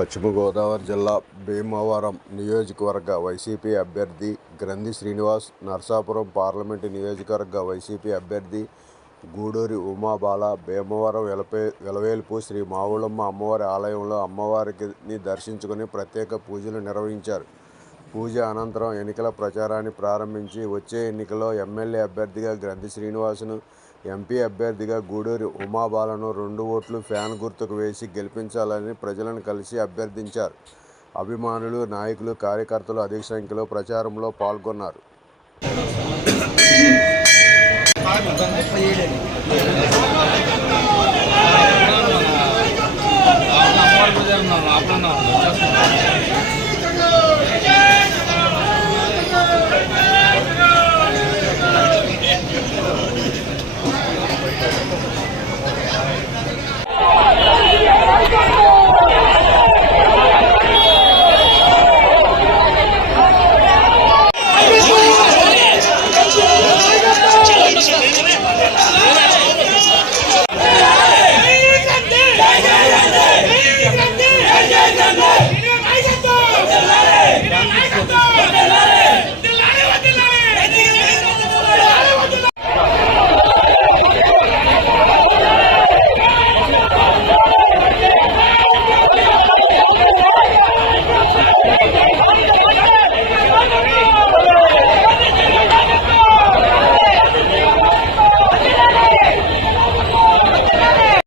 పశ్చిమ గోదావరి జిల్లా భీమవరం నియోజకవర్గ వైసీపీ అభ్యర్థి గ్రంథి శ్రీనివాస్, నరసాపురం పార్లమెంటు నియోజకవర్గ వైసీపీ అభ్యర్థి గూడూరి ఉమాబాల భీమవరం వెలవేల్పు శ్రీ మావుళ్ళమ్మ అమ్మవారి ఆలయంలో అమ్మవారిని దర్శించుకుని ప్రత్యేక పూజలు నిర్వహించారు. పూజ అనంతరం ఎన్నికల ప్రచారాన్ని ప్రారంభించి వచ్చే ఎన్నికల్లో ఎమ్మెల్యే అభ్యర్థిగా గ్రంథి శ్రీనివాస్ను, ఎంపీ అభ్యర్థిగా గూడూరి ఉమాబాలను 2 ఓట్లు ఫ్యాన్ గుర్తుకు వేసి గెలిపించాలని ప్రజలను కలిసి అభ్యర్థించారు. అభిమానులు, నాయకులు, కార్యకర్తలు అధిక సంఖ్యలో ప్రచారంలో పాల్గొన్నారు.